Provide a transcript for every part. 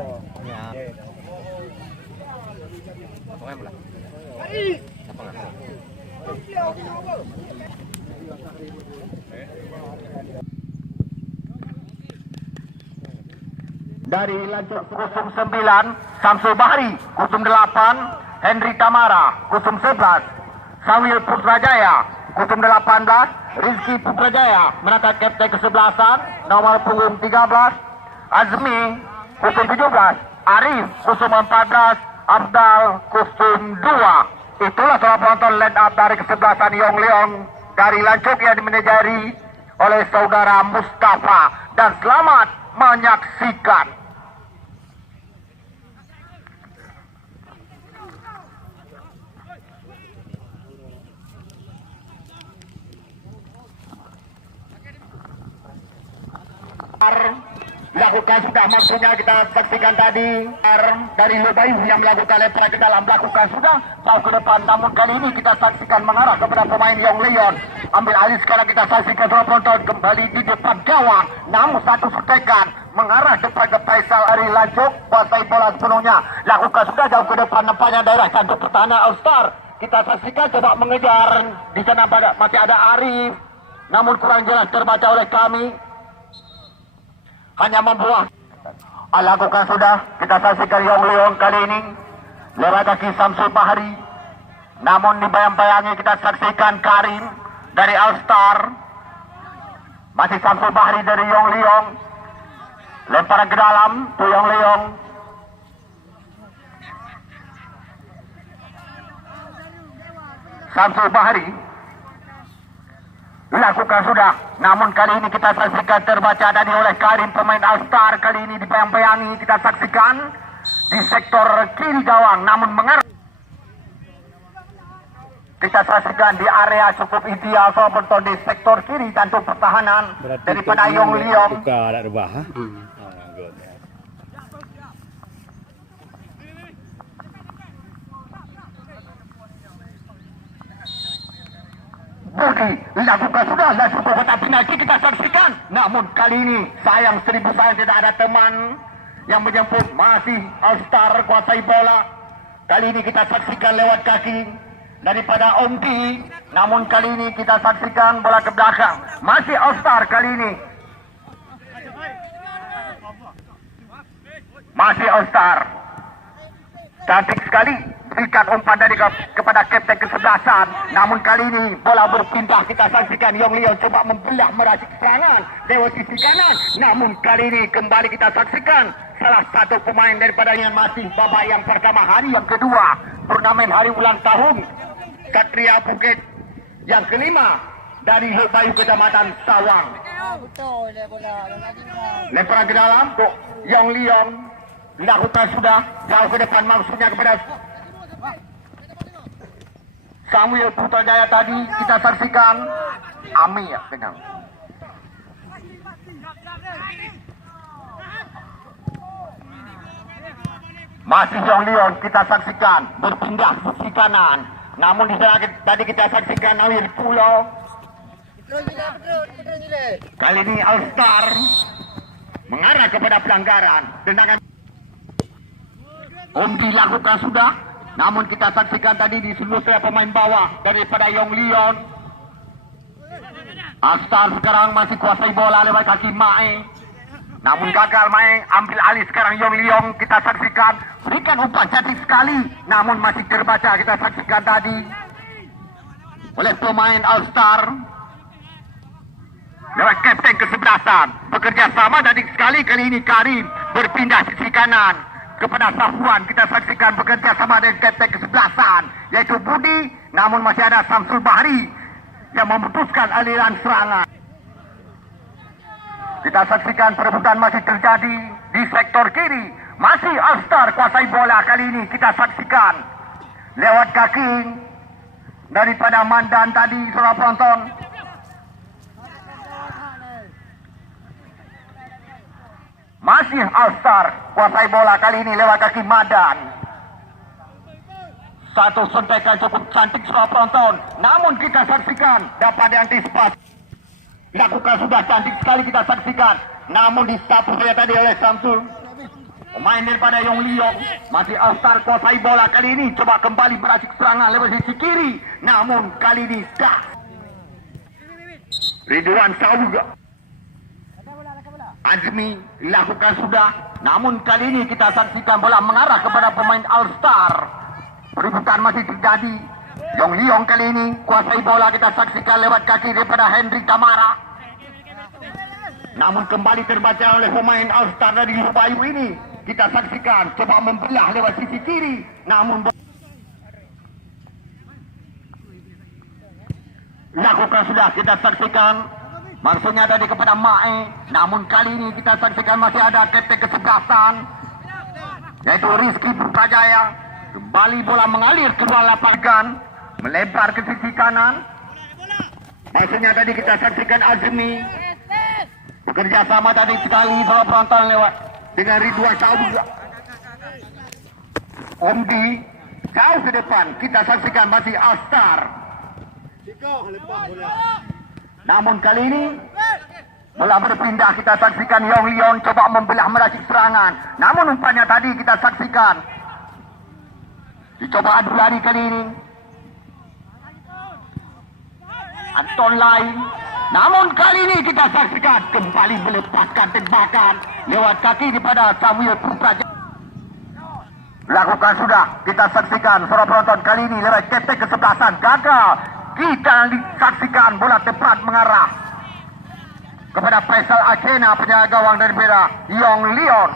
Ya. Dari Lancuk 09 Samsul Bahri 08 Henry Tamara 011 Samuel Putrajaya 018 Rizky Putrajaya menangkan kapten kesebelasan nomor punggung 13 Azmi 017 Arif 014 Abdal 02. Itulah salah penonton line up dari kesebelasan Yong Leong dari Lancuk yang dimanajeri oleh saudara Mustafa, dan selamat menyaksikan. Dilakukan sudah maksudnya kita saksikan tadi dari Lubayu yang melakukan lempar ke dalam, melakukan sudah jauh ke depan, namun kali ini kita saksikan mengarah kepada pemain Yong Leon. Ambil alih sekarang, kita saksikan seorang penonton kembali di depan gawang, namun satu suntikan mengarah depan ke Faisal Ari Lancuk, kuasai bola sepenuhnya, lakukan sudah jauh ke depan, nampaknya daerah cantik pertahanan All Star. Kita saksikan coba mengejar, di sana masih ada Arif, namun kurang jelas terbaca oleh kami. Hanya membuah. Lakukan sudah, kita saksikan Yong Leong kali ini lewat kaki Samsul Bahri, namun dibayang-bayangi kita saksikan Karim dari All Star. Masih Samsul Bahri dari Yong Leong, lemparan ke dalam tu Yong Leong. Samsul Bahri dilakukan sudah, namun kali ini kita saksikan terbaca tadi oleh Karim, pemain All Star. Kali ini dibayang-bayangi kita saksikan di sektor kiri gawang, namun mengarah. Kita saksikan di area cukup ideal soal penonton di sektor kiri tanpa pertahanan daripada Yong Leong. Buka ada rubah. Budi dilakukan sudah, dan cukup kotak penalti kita saksikan, namun kali ini sayang 1000 sayang tidak ada teman yang menjemput. Masih All Star kuasai bola. Kali ini kita saksikan lewat kaki daripada Omti, namun kali ini kita saksikan bola ke belakang. Masih All Star kali ini, masih All Star. Cantik sekali berikan umpan dari kepada kapten kesebelasan, namun kali ini bola berpindah. Kita saksikan Yong Leong coba membelah meracik serangan lewat sisi kanan, namun kali ini kembali kita saksikan salah satu pemain daripada yang masih babak yang pertama, hari yang kedua turnamen hari ulang tahun Katria Bukit yang kelima dari Lubayu Kecamatan Sawang. Lemparan ke dalam Yong Leong dilakukan sudah jauh ke depan, maksudnya kepada Samuel Putrajaya. Tadi kita saksikan Ami ya tenang. Masih Yong Leong kita saksikan berpindah sisi kanan, namun di sana tadi kita saksikan Nawir Pulau. Kali ini All Star mengarah kepada pelanggaran. Tendangan dilakukan sudah, namun kita saksikan tadi di seluruh saya pemain bawah daripada Yong Leong. All Star sekarang masih kuasai bola lewat kaki Mae, namun gagal Mae. Ambil alih sekarang Yong Leong, kita saksikan berikan umpan cantik sekali, namun masih terbaca. Kita saksikan tadi oleh pemain All Star lewat kapten kesebelasan, bekerja sama tadi sekali. Kali ini Karim berpindah sisi kanan kepada Safwan. Kita saksikan bekerja sama dengan kapten kesebelasan yaitu Budi, namun masih ada Samsul Bahri yang memutuskan aliran serangan. Kita saksikan perebutan masih terjadi di sektor kiri. Masih All Star kuasai bola. Kali ini kita saksikan lewat kaki daripada Mandan tadi, saudara penonton. Masih All Star kuasai bola kali ini lewat kaki Madan. Satu sentekan cukup cantik saudara penonton, namun kita saksikan dapat diantisipasi. Lakukan sudah cantik sekali kita saksikan, namun disapu tadi oleh Samsul. Pemain daripada Yong Liong masih All-Star kuasai bola kali ini. Coba kembali beracik serangan lewat sisi kiri. Namun kali ini dah Ridwan Sauga Azmi lakukan sudah. Namun kali ini kita saksikan bola mengarah kepada pemain All-Star. Peributan masih terjadi. Yong Liong kali ini kuasai bola, kita saksikan lewat kaki daripada Henry Kamara. Namun kembali terbaca oleh pemain All-Star dari Lubayu ini. Kita saksikan coba membelah lewat sisi kiri. Namun lakukan sudah, kita saksikan maksudnya tadi kepada Mae. Namun kali ini kita saksikan masih ada TP kesebelasan, yaitu Rizky Putrajaya. Kembali bola mengalir keluar lapangan, melebar ke sisi kanan. Maksudnya tadi kita saksikan Azmi bekerja sama tadi sekali sama penonton lewat dengan Ridwan Sauga. Omdi jauh ke depan, kita saksikan masih All-Star. Namun kali ini bola berpindah, kita saksikan Yong Liong coba membelah meracik serangan. Namun umpannya tadi kita saksikan dicoba adu lari kali ini Anton Lai. Namun kali ini kita saksikan kembali melepaskan tembakan lewat kaki daripada Samuel Putra. Lakukan sudah, kita saksikan suara penonton kali ini lewat ketek kesebelasan gagal. Kita saksikan bola tepat mengarah kepada Faisal Akena, penjaga gawang dari beda Yong Liong.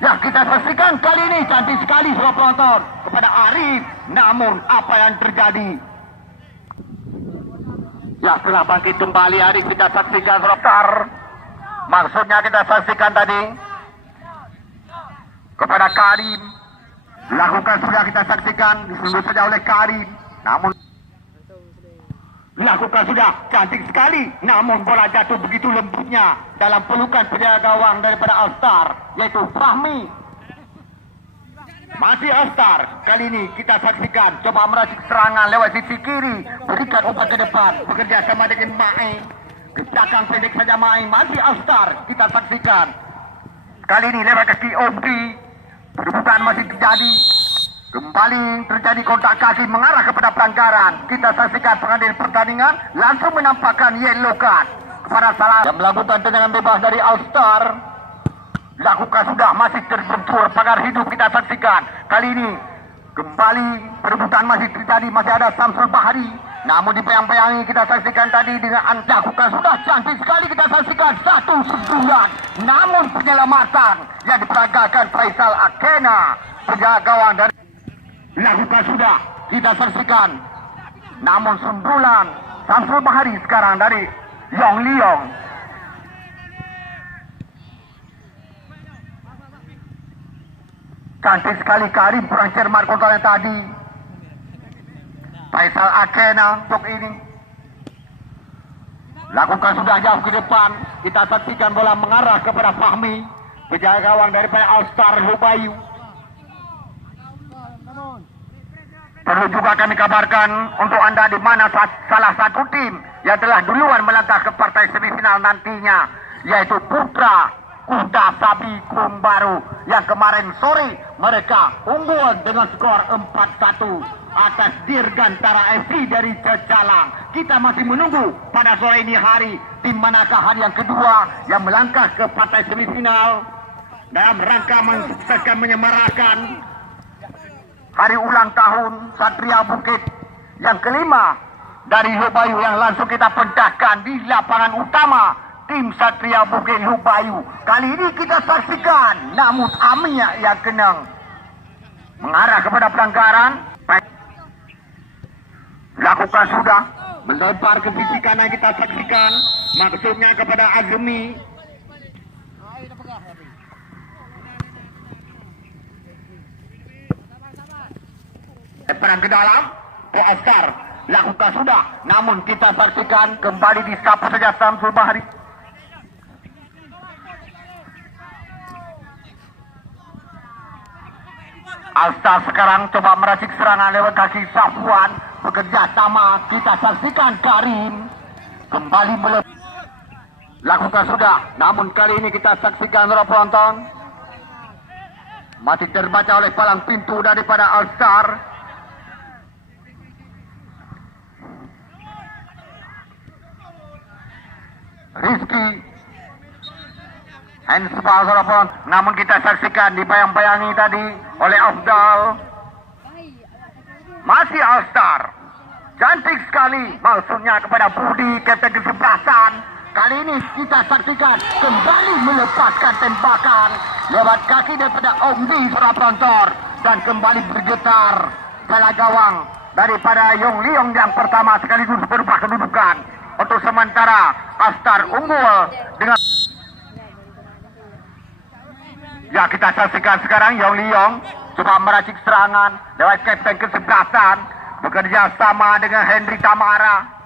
Ya, kita saksikan kali ini cantik sekali suara penonton kepada Arif. Namun apa yang terjadi? Ya, setelah bangkit kembali Arif, kita saksikan suara tar. Maksudnya kita saksikan tadi kepada Karim. Lakukan sudah, kita saksikan disundul saja oleh Karim. Namun lakukan sudah, cantik sekali. Namun bola jatuh begitu lembutnya dalam pelukan penjaga gawang daripada All-Star, yaitu Fahmi. Masih All-Star. Kali ini kita saksikan coba meracik serangan lewat sisi kiri, berikan umpan ke depan, bekerja sama dengan Mae. Ke belakang pendek saja Mae. Masih All-Star, kita saksikan kali ini lewat kaki Omdi. Perebutan masih terjadi. Kembali terjadi kontak kaki mengarah kepada pelanggaran. Kita saksikan pengadil pertandingan langsung menampakkan yellow card kepada salah yang melakukan tendangan bebas dari All-Star. Lakukan sudah, masih terbentur pagar hidup, kita saksikan. Kali ini kembali perebutan masih terjadi, masih ada Samsul Bahari. Namun dipeyang-peyangi, kita saksikan tadi dengan lakukan sudah, cantik sekali kita saksikan satu sundulan. Namun penyelamatan yang diperagakan Faisal Akena, penjaga gawang dari lakukan sudah, kita saksikan. Namun sundulan Samsul Bahari sekarang dari Yong Liong. Cantik sekali Karim, kurang cermat kontrolnya tadi. Faisal Akena untuk ini. Lakukan sudah jauh ke depan. Kita saksikan bola mengarah kepada Fahmi, penjaga gawang daripada All-Star Lubayu. Perlu juga kami kabarkan untuk Anda di mana salah satu tim yang telah duluan melangkah ke partai semifinal nantinya, yaitu Putra Kuda Sabi Kumbaru, yang kemarin sore mereka unggul dengan skor 4-1 atas Dirgantara FC dari Cecalang. Kita masih menunggu pada sore ini hari tim manakah hari yang kedua yang melangkah ke partai semifinal dalam rangka mensukseskan menyemarakan hari ulang tahun Satria Bukit yang kelima dari Lubayu, yang langsung kita pendahkan di lapangan utama tim Satria Bukit Lubayu. Kali ini kita saksikan, namun Amia yang kenang mengarah kepada pelanggaran. Lakukan sudah, melempar ke sisi kanan, kita saksikan maksudnya kepada Azmi. Perang ke dalam, All-Star lakukan sudah, namun kita saksikan kembali disapu saja Samsul Bahari. All-Star sekarang coba meracik serangan lewat kaki Safwan, bekerja sama, kita saksikan Karim. kembali lakukan sudah, namun kali ini kita saksikan para penonton masih terbaca oleh palang pintu daripada All Star. Rizky handball para penonton, namun kita saksikan dibayang-bayangi tadi oleh Afdal. Masih All Star, cantik sekali maksudnya kepada Budi, kapten kesebelasan. Kali ini kita saksikan kembali melepaskan tembakan lewat kaki daripada Omdi para penonton dan kembali bergetar salah gawang daripada Yong Liong yang pertama sekaligus berubah kedudukan. Untuk sementara Astar unggul dengan ya, kita saksikan sekarang Yong Liong coba meracik serangan lewat kapten kesebelasan bekerja sama dengan Henry Tamara.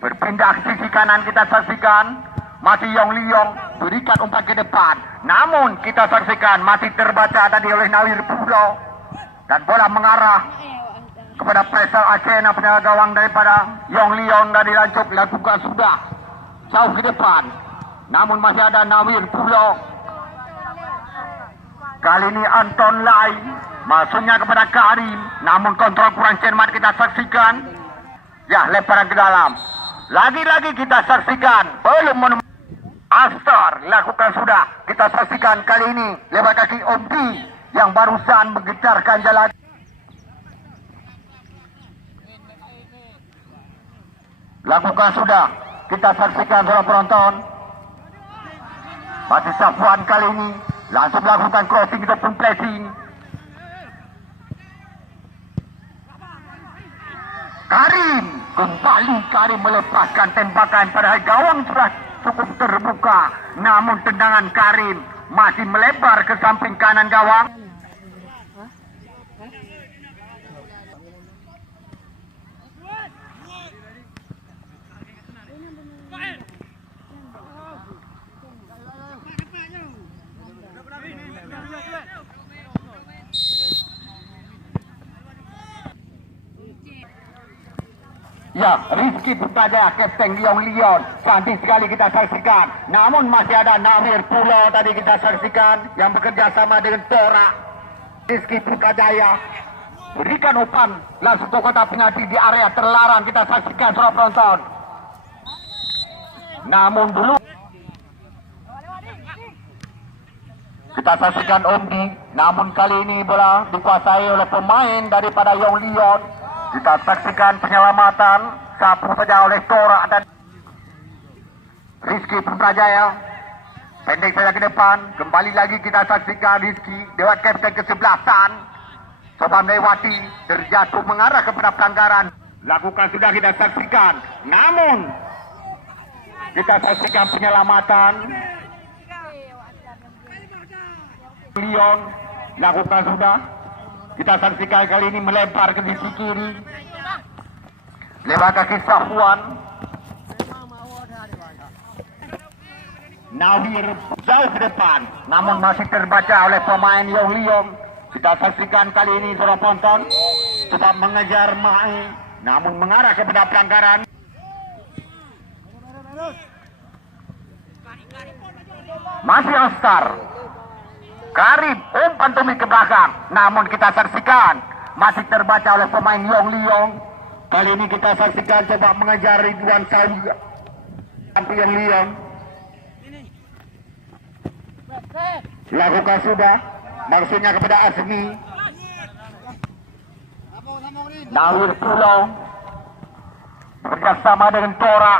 Berpindah ke sisi kanan kita saksikan masih Yong Liong berikan umpan ke depan, namun kita saksikan masih terbaca tadi oleh Nawir Pulau dan bola mengarah kepada Faisal Acena, penjaga gawang daripada Yong Liong dari Lancuk. Lakukan sudah jauh ke depan, namun masih ada Nawir Pulau. Kali ini Anton Lai maksudnya kepada Karim, namun kontrol kurang cermat kita saksikan. Ya, lemparan ke dalam. Lagi-lagi kita saksikan belum menemukan Astar. Lakukan sudah, kita saksikan kali ini lewat kaki Omdi yang barusan menggetarkan jalan. Lakukan sudah, kita saksikan saudara penonton. Masih Safwan kali ini langsung melakukan crossing ataupun pressing. Karim kembali melepaskan tembakan, padahal gawang sudah cukup terbuka, namun tendangan Karim masih melebar ke samping kanan gawang. Ya, Rizky Putrajaya, Kapten Yong Liong, cantik sekali kita saksikan. Namun masih ada Nawir Pulau tadi kita saksikan yang bekerja sama dengan Tora. Rizky Putrajaya berikan umpan langsung ke kotak penalti di area terlarang kita saksikan saudara penonton. Namun dulu kita saksikan Omdi, namun kali ini bola dikuasai oleh pemain daripada Yong Liong. Kita saksikan penyelamatan sapu saja oleh Tora dan Rizky Putrajaya. Pendek saja ke depan, kembali lagi kita saksikan Rizky lewat kapten kesebelasan. Coba melewati, terjatuh mengarah kepada pelanggaran. Lakukan sudah kita saksikan, namun kita saksikan penyelamatan. Liong lakukan sudah. Kita saksikan kali ini melempar ke sisi kiri lewat kaki Safwan. Nawir jauh ke depan, namun masih terbaca oleh pemain Yong Liong. Kita saksikan kali ini saudara penonton coba mengejar Mai, namun mengarah kepada pelanggaran. Masih Astar. Karim umpan tumit ke belakang, namun kita saksikan masih terbaca oleh pemain Yong Liong. Kali ini kita saksikan coba mengejar Ridwan Sawi sampai Yong Liong. Lakukan sudah, maksudnya kepada Azmi. Nawir Pulau bekerjasama dengan Tora.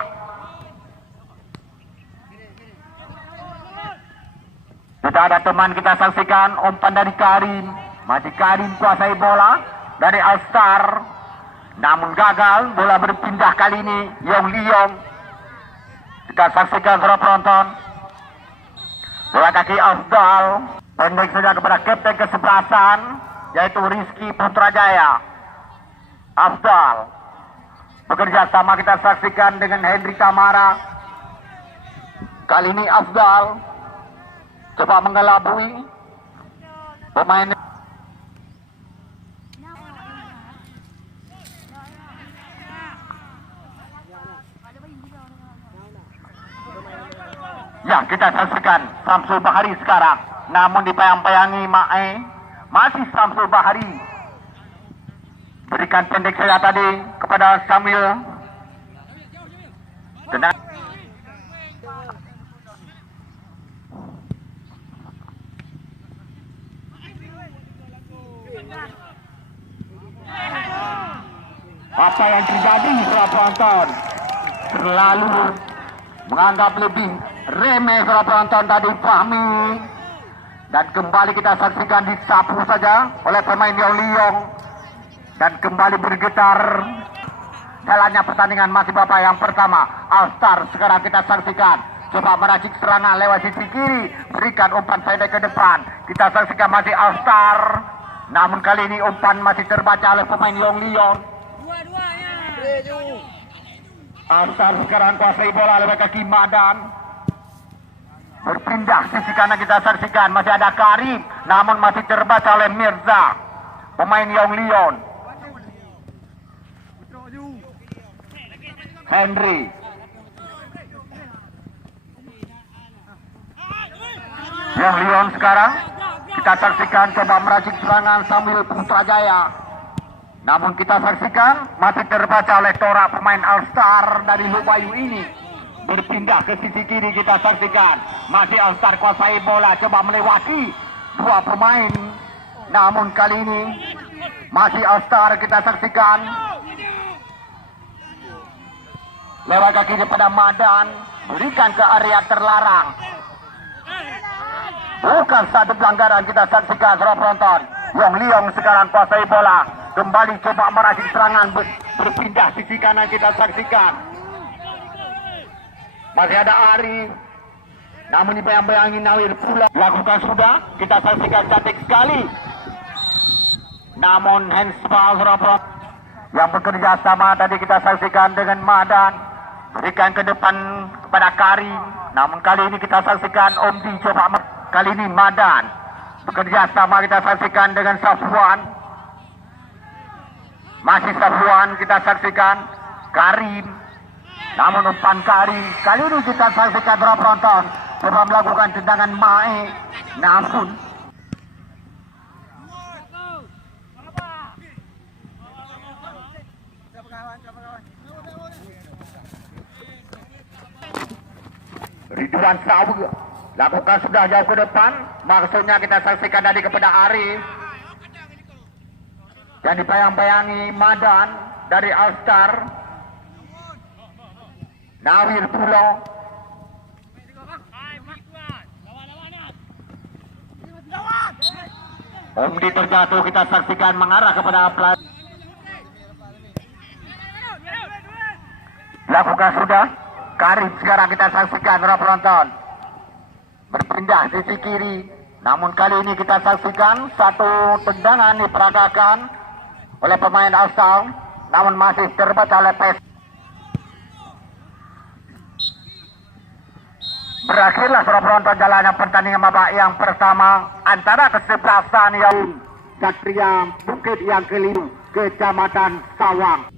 Sudah ada teman kita saksikan umpan dari Karim. Masih Karim kuasai bola dari Alstar, namun gagal. Bola berpindah kali ini Yong Liong. Kita saksikan saudara penonton. Bola kaki Afdal pendek saja kepada kapten kesebelasan yaitu Rizky Putrajaya. Afdal bekerja sama kita saksikan dengan Henry Tamara. Kali ini Afdal coba mengelabui pemain. Ya, kita saksikan Samsul Bahari sekarang. Namun dipayang-payangi Mae. Masih Samsul Bahari. Berikan pendek saja tadi kepada Samil. Tenang. Apa yang terjadi setelah penonton terlalu menganggap lebih remeh setelah penonton tadi Fahmi, dan kembali kita saksikan disapu saja oleh pemain Liong dan kembali bergetar jalannya pertandingan. Masih babak yang pertama. All-Star sekarang kita saksikan coba meracik serangan lewat sisi kiri, berikan umpan pendek ke depan. Kita saksikan masih All-Star, namun kali ini umpan masih terbaca oleh pemain Liong. All-Star sekarang kuasai bola lewat kaki Madan. Berpindah sisi kanan kita saksikan masih ada Karim, namun masih terbaca oleh Mirza, pemain Lion. Henry. Lion sekarang kita saksikan coba meracik serangan sambil Putrajaya. Namun kita saksikan masih terbaca oleh Tora, pemain All-Star dari Lubayu ini. Berpindah ke sisi kiri kita saksikan masih All-Star kuasai bola, coba melewati dua pemain. Namun kali ini masih All-Star kita saksikan lewat kaki kepada Madan, berikan ke area terlarang. Bukan satu pelanggaran kita saksikan saudara penonton. Liong sekarang kuasai bola, kembali coba meracik serangan, berpindah sisi kanan kita saksikan masih ada Ari, namun dipayang-payangi Nawir pula lakukan sudah. Kita saksikan cantik sekali, namun handsball yang bekerja sama tadi kita saksikan dengan Madan, berikan ke depan kepada Kari. Namun kali ini kita saksikan Omdi coba, kali ini Madan bekerja sama kita saksikan dengan Safwan. Masih Safwan kita saksikan Karim, namun umpan Karim kali ini kita saksikan berapa penonton coba melakukan tendangan Mae, namun Ridwan Sawu lakukan sudah jauh ke depan, maksudnya kita saksikan tadi kepada Ari yang dipayang-payangi Madan dari All-Star. Nawir Pulau Omdi terjatuh, kita saksikan mengarah kepada pelat. Lakukan sudah Karim sekarang kita saksikan para penonton berpindah sisi kiri, namun kali ini kita saksikan satu tendangan diperagakan oleh pemain asal, namun masih terbaca oleh PES. Berakhirlah para penonton jalannya pertandingan babak yang pertama antara kesebelasan yang Satria Bukit yang kelima Kecamatan Sawang.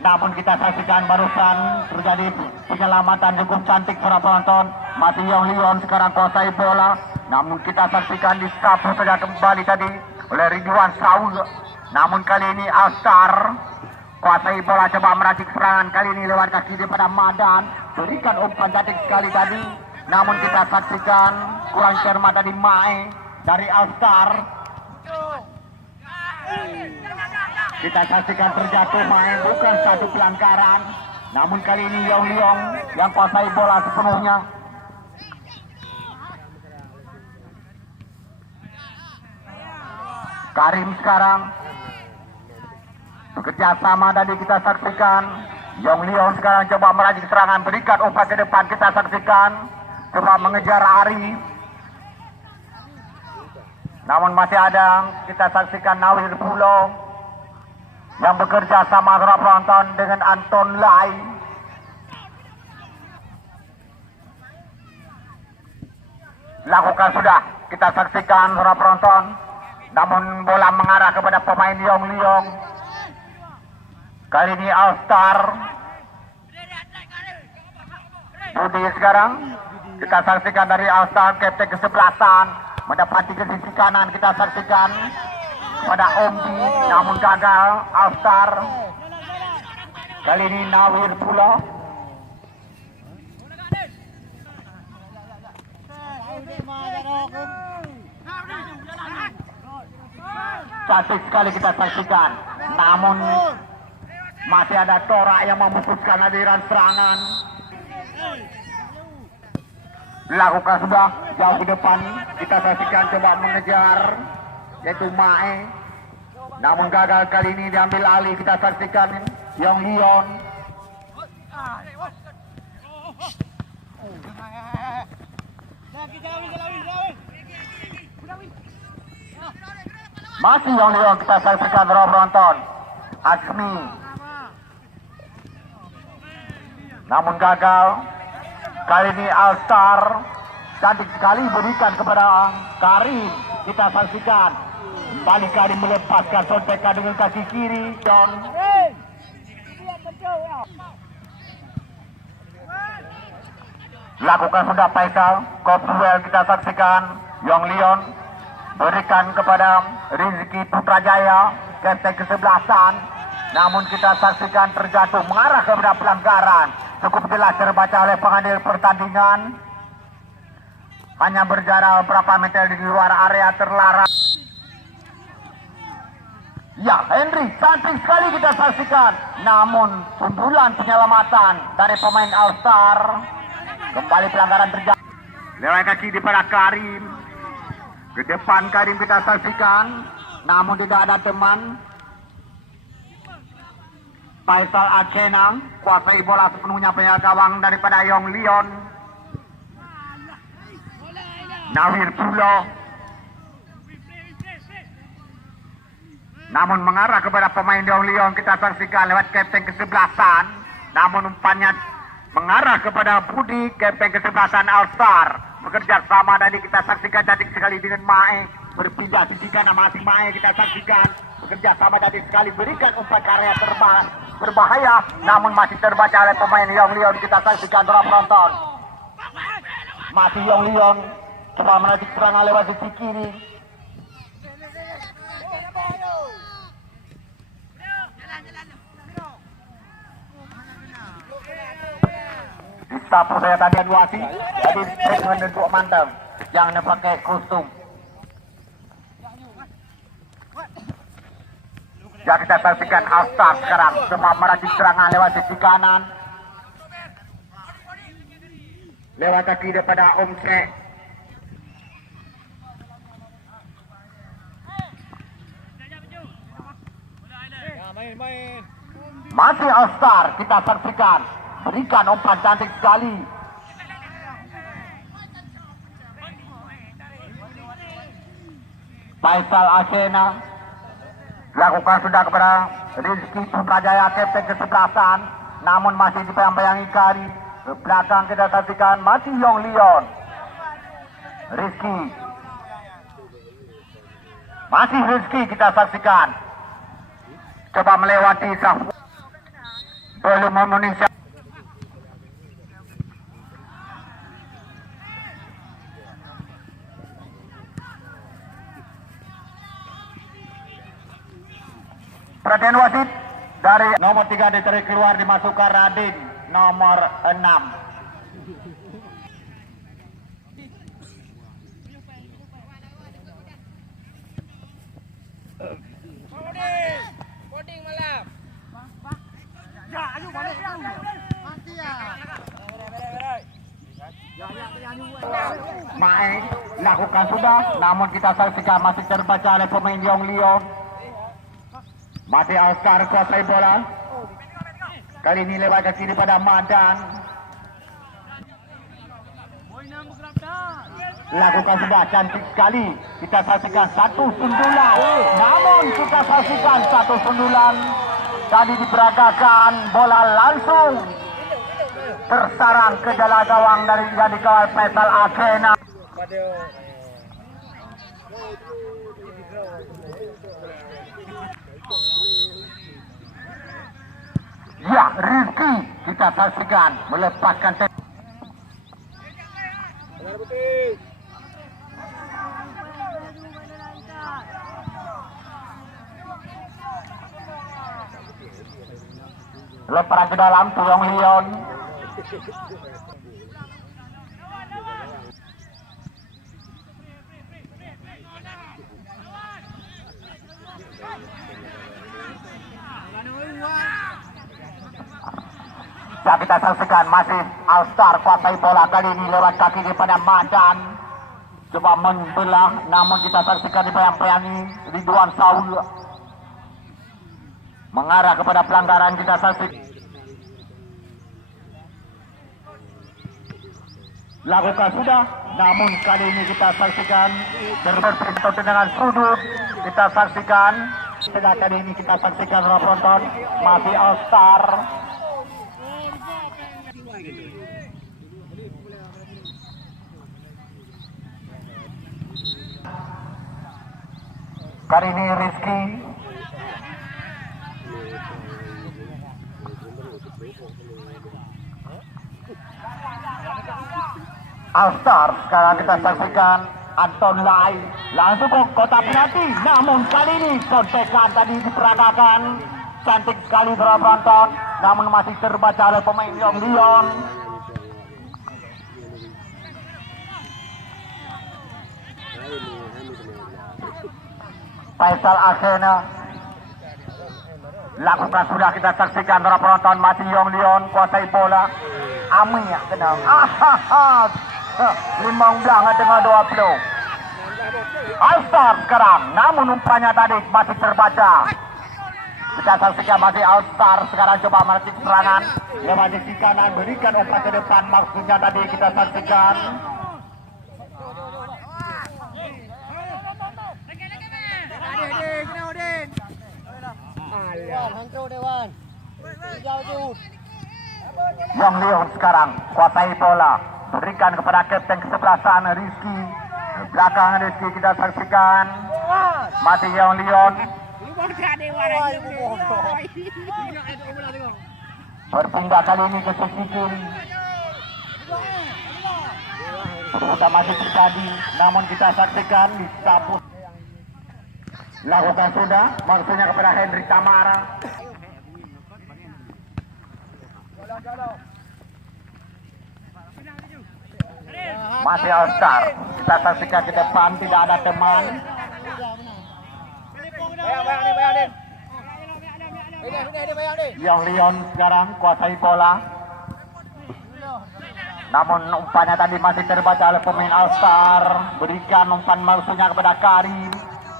Namun kita saksikan barusan terjadi penyelamatan cukup cantik para penonton. Masih Lion sekarang kuasai bola, namun kita saksikan disapu saja kembali tadi oleh Ridwan Saul. Namun kali ini Astar kuasai bola, coba meracik serangan kali ini lewat kaki daripada Madan, berikan umpan cantik sekali tadi. Namun kita saksikan kurang cermat dari Mae dari Astar. Kita saksikan terjatuh Mae, bukan satu pelanggaran, namun kali ini Liong yang kuasai bola sepenuhnya. Karim sekarang bekerja sama tadi kita saksikan Liong sekarang coba meracik serangan, berikan umpan ke depan, kita saksikan coba mengejar Ari, namun masih ada kita saksikan Nawir Pulau yang bekerja sama para penonton dengan Anton Lai. lakukan sudah. Kita saksikan para penonton. Namun bola mengarah kepada pemain Yonglion. Kali ini All Star. Budi sekarang kita saksikan dari All Star kapten kesebelasan mendapati ke sisi kanan. Kita saksikan pada Omdi, namun gagal. All Star. Kali ini Nawir pula. Cantik sekali kita saksikan. Namun masih ada Torak yang memutuskan aliran serangan. Lakukan sudah jauh ke depan. Kita saksikan coba mengejar yaitu Mae. Namun gagal kali ini diambil alih. Kita saksikan Yonglion. Masih Yonglion kita saksikan para penonton. Asmi. Namun gagal. Kali ini All Star. Cantik sekali berikan kepada Karim. Kita saksikan. Balik Karim melepaskan sontekan dengan kaki kiri. John. Lakukan sudah Faisal. Kopsuel kita saksikan. Yonglion berikan kepada Rizky Putrajaya, kapten kesebelasan. Namun kita saksikan terjatuh mengarah kepada pelanggaran. Cukup jelas terbaca oleh pengadil pertandingan. Hanya berjarak beberapa meter di luar area terlarang. Ya, Henry, cantik sekali kita saksikan. Namun sundulan penyelamatan dari pemain All Star. Kembali pelanggaran terjadi. Lewat kaki di pada Karim. Ke depan Karim kita saksikan. Namun tidak ada teman. Faisal Acena kuasai bola sepenuhnya penjaga gawang daripada Yonglion. Nawir Pulo. Namun mengarah kepada pemain Yonglion kita saksikan lewat kapten kesebelasan. Namun umpannya mengarah kepada Budi, kapten kesebelasan All Star. Bekerja sama tadi kita saksikan cantik sekali dengan Mae. Berpindah sisi kanan masing Mae kita saksikan. Bekerja sama tadi sekali berikan umpan karya berbahaya. Namun masih terbaca oleh pemain Yonglion. Kita saksikan para penonton. Masih Yonglion. Coba menarik serangan lewat sisi kiri. Disapu saya tadi aduasi. Jadi segmen untuk mantap. Jangan pakai kostum. Ya kita saksikan All Star sekarang. Coba menarik serangan lewat sisi kanan. Lewat kaki daripada Omse. Masih All Star kita saksikan. Berikan umpan cantik sekali. Faisal Acena. Lakukan sudah kepada Rizky Putrajaya, kapten kesebelasan. Namun masih dibayang-bayangi Kari. Ke belakang kita saksikan masih Yonglion. Rizky. Masih Rizky kita saksikan. Coba melewati Safu. Belum memenuhi. Perhatian wasit dari nomor 3 ditarik keluar, dimasukkan Radin nomor 6. Coding malam. Ya, ayo balik ya. Mati ya. Mae lakukan sudah, namun kita saksikan masih terbaca oleh pemain Yonglion. Masih All Star kuasai bola. Kali ini lewat ke kiri pada Madan. Lakukan sudah, cantik sekali. Kita saksikan satu sundulan. Namun kita saksikan satu sundulan. Tadi diperagakan bola langsung tersarang ke dalam gawang dari jadi kawal Faisal Acena. Ya, Rizky kita saksikan melepaskan lepas ke dalam Tuyong Leon. Ya, kita saksikan masih Alstar kuasai bola kali ini lewat kaki daripada Madan. Coba membelah, namun kita saksikan di bayang-bayangi Ridwan Saul mengarah kepada pelanggaran. Kita saksikan lakukan sudah, namun kali ini kita saksikan berbentuk dengan sudut. Kita saksikan sudah, kali ini kita saksikan penonton masih Alstar. Kali ini Rizky Alstar. Sekarang kita saksikan Anton Lai langsung ke kotak penalti, namun kali ini kontekan tadi diperagakan cantik sekali para penonton, namun masih terbaca oleh pemain Yong Leon. Faisal Akhena lakukan sudah, kita saksikan para penonton masih Yong Leon kuasai bola. Ami ya kena. Limang belang dengan 20. Alstar sekarang, namun umpannya tadi masih terbaca. Kita saksikan masih Alstar sekarang coba meretik serangan lewat sisi kanan, berikan umpan ke depan, maksudnya tadi kita saksikan. Yong Leon sekarang kuasai bola, berikan kepada kapten kesebelasan Rizky. Belakang Rizky kita saksikan masih Yong Leon berpindah kali ini ke sisi kiri. Sudah masih terjadi, namun kita saksikan disapu. Lakukan sudah, maksudnya kepada Henry Tamara. Masih Alstar, kita saksikan ke depan, tidak ada teman. Yong Leon sekarang kuasai bola, namun umpannya tadi masih terbaca oleh pemain Alstar. Berikan umpan maksudnya kepada Karim,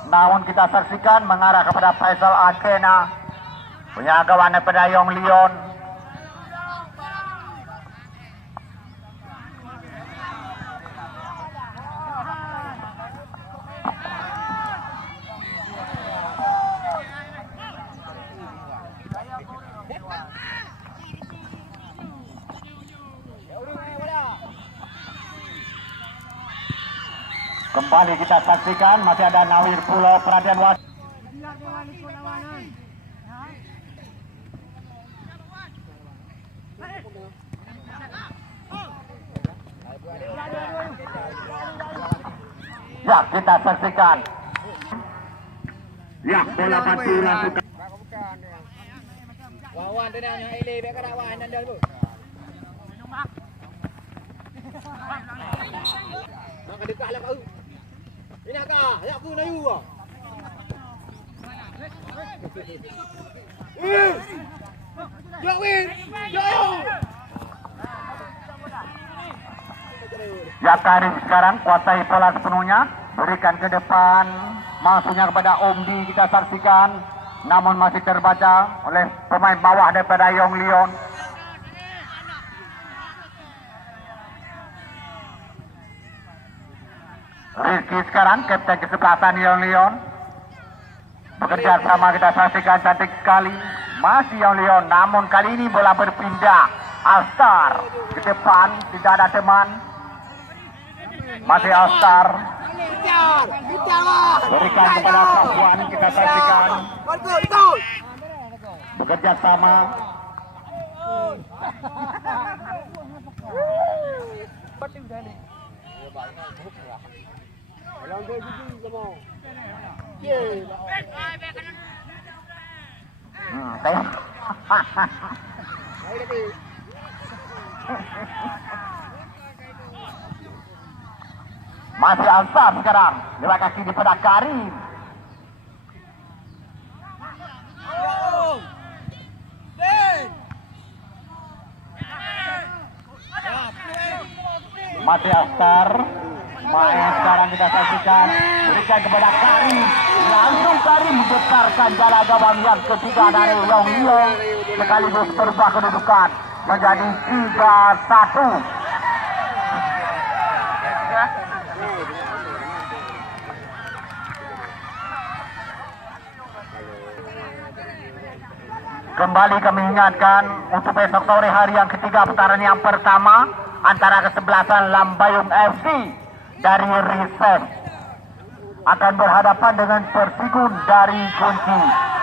namun kita saksikan mengarah kepada Faisal Akhena. Penyagawan daripada Yong Leon. Kembali kita saksikan masih ada Nawir Pulau perhatian wasit. Ya, kita saksikan. Ya, bola pasti langsung. Wawan tu dah yang ele biar kada wawan andal bu. Nak dekat lah kau. Ini akak, ayat aku nayu ah. Jauh win, jauh. Ya, Karim sekarang kuasai bola sepenuhnya, berikan ke depan, maksudnya kepada Omdi kita saksikan, namun masih terbaca oleh pemain bawah daripada Yong Leon. Rizky sekarang kapten kesebelasan Yong Leon bekerja sama, kita saksikan cantik sekali masih Yong Leon, namun kali ini bola berpindah Alstar ke depan, tidak ada teman. Masih Alstar. Kejar. Kejar lah. Berikan kepada Safwan, kita saksikan. Betul. Bekerja sama. Masih Alstar sekarang. Terima kasih kepada Karim. Masih Alstar. Main sekarang kita saksikan. Berikan kepada Karim. Langsung Karim membesarkan jala gawang yang ketiga dari Yong Liong. Sekaligus berubah kedudukan menjadi 3-1. Kembali kami ingatkan untuk besok sore hari yang ketiga putaran yang pertama antara kesebelasan Lambayung FC dari Riset akan berhadapan dengan Persigun dari Kunci.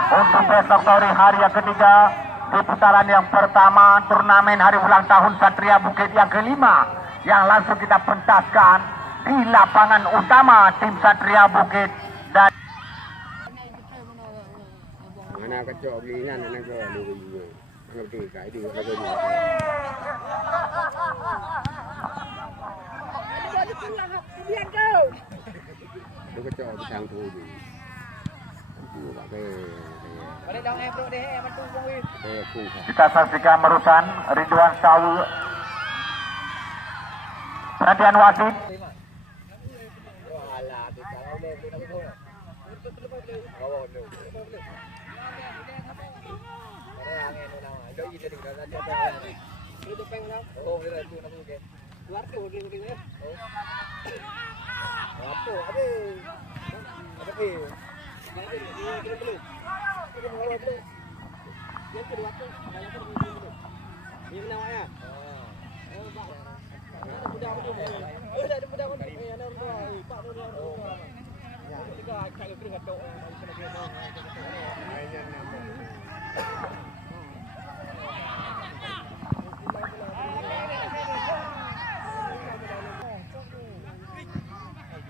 Untuk besok sore hari yang ketiga di putaran yang pertama turnamen hari ulang tahun Satria Bukit yang kelima yang langsung kita pentaskan di lapangan utama tim Satria Bukit dan Anak kecil beli nan anak kecil lu juga. Anak tu kai dia ada juga. Lu kecil bintang tu je. Itu pakai. Pada dong bro deh, bantu bang. kita saksikan merusan Ridwan Sawi. Perhatian wasit. Alah, tu kalau boleh nak betul. Bawa dulu. Angin tu nama. Jadi jadi kalau ada apa. Itu peng nak. Oh, dia tu nak buat. Luar tu dia ni. Oh. Apa? Ada. Ada ni. Dia dulu. Kita mau dulu. Dia tu waktu. Kalau tu dulu. Ini nama ya. Oh, Pak. Budak betul. Ada budak betul. Ada budak. Pak tu dia. Ya, kita kalau kena gatok macam dia tu.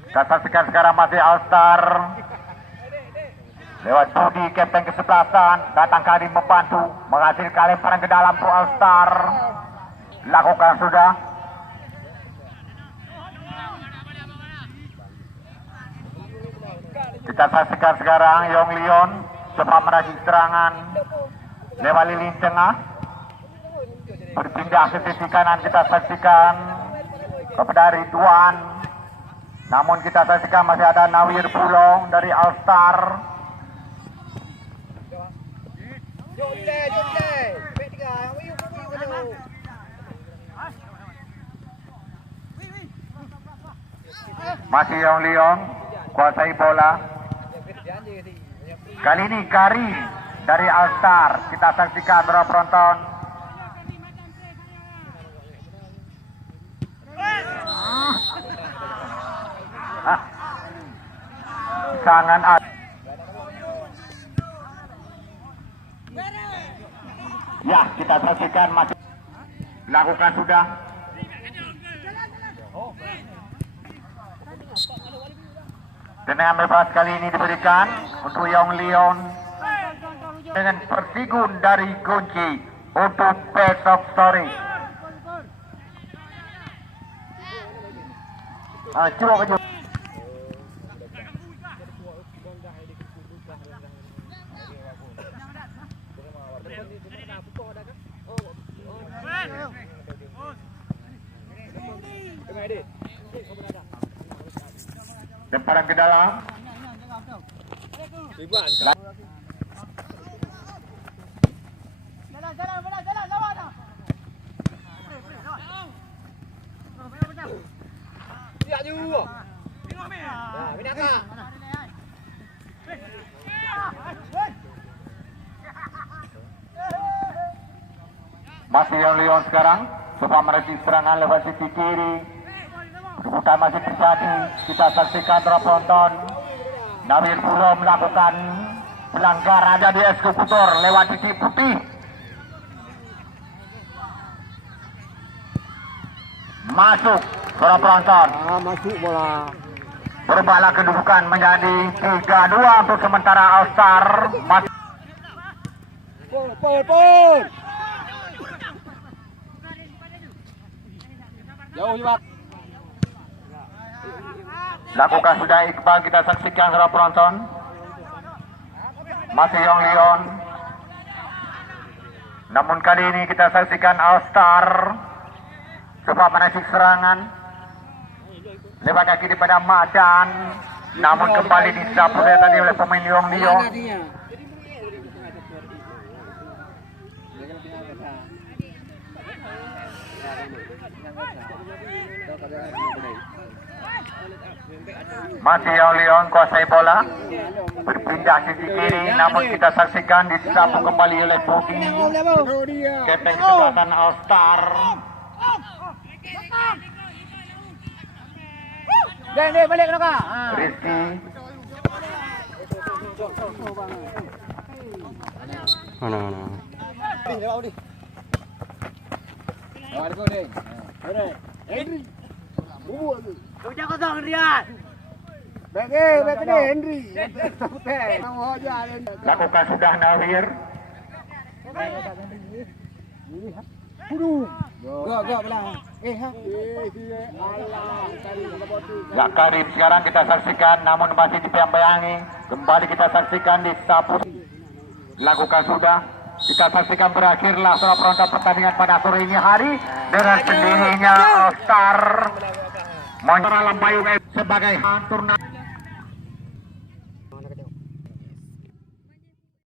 Kita saksikan sekarang masih Alstar lewat Budi kapten kesebelasan datang Karim membantu menghasilkan lemparan ke dalam untuk Alstar. Lakukan sudah. Kita saksikan sekarang Yong Leon coba meraih serangan lewat lini tengah, berpindah ke sisi kanan. Kita saksikan kepada Ridwan, namun kita saksikan masih ada Nawir Pulong dari Alstar. Masih Yong Leon kuasai bola. Kali ini Karim dari Alstar. Kita saksikan berapa penonton. Sangat ya, kita saksikan masih lakukan sudah. Tendangan bebas kali ini diberikan untuk Yong Leon dengan Persigun dari Kunci untuk besok sore. Coba baju. Lemparan ke dalam. Ribuan. Tidak juga. Nah, binaka. Masih Yong Leon sekarang coba meraih serangan lewat sisi kiri. Keributan masih terjadi. Kita saksikan para penonton. Nabil Puro melakukan pelanggaran dari eksekutor lewat titik putih. Masuk para penonton. Masuk bola. Berubahlah kedudukan menjadi 3-2 untuk sementara All Star. Pol. Jauh Ibat. Lakukan sudah Iqbal, kita saksikan para penonton. Masih Yong Leon. Namun kali ini kita saksikan All Star. Coba menasik serangan. Lewat kaki daripada Macan. Namun kembali disapu tadi oleh pemain Yong Leon. Masih Yong Leon kuasai bola. Berpindah sisi kiri, namun kita saksikan disapu kembali oleh Budi. Kapten kesebelasan All Star. Dek, balik ke kak. Rizky. Mana. Henry. Kosong Rian. Baik ni Henry. Lakukan sudah Nawir. Gak belah. Gak Karim sekarang kita saksikan, namun masih dibayang-bayangi. Kembali kita saksikan disapu. Lakukan sudah. Kita saksikan berakhirlah setelah perangkat pertandingan pada sore ini hari dengan sendirinya All Star Montara Lambayung sebagai turnamen.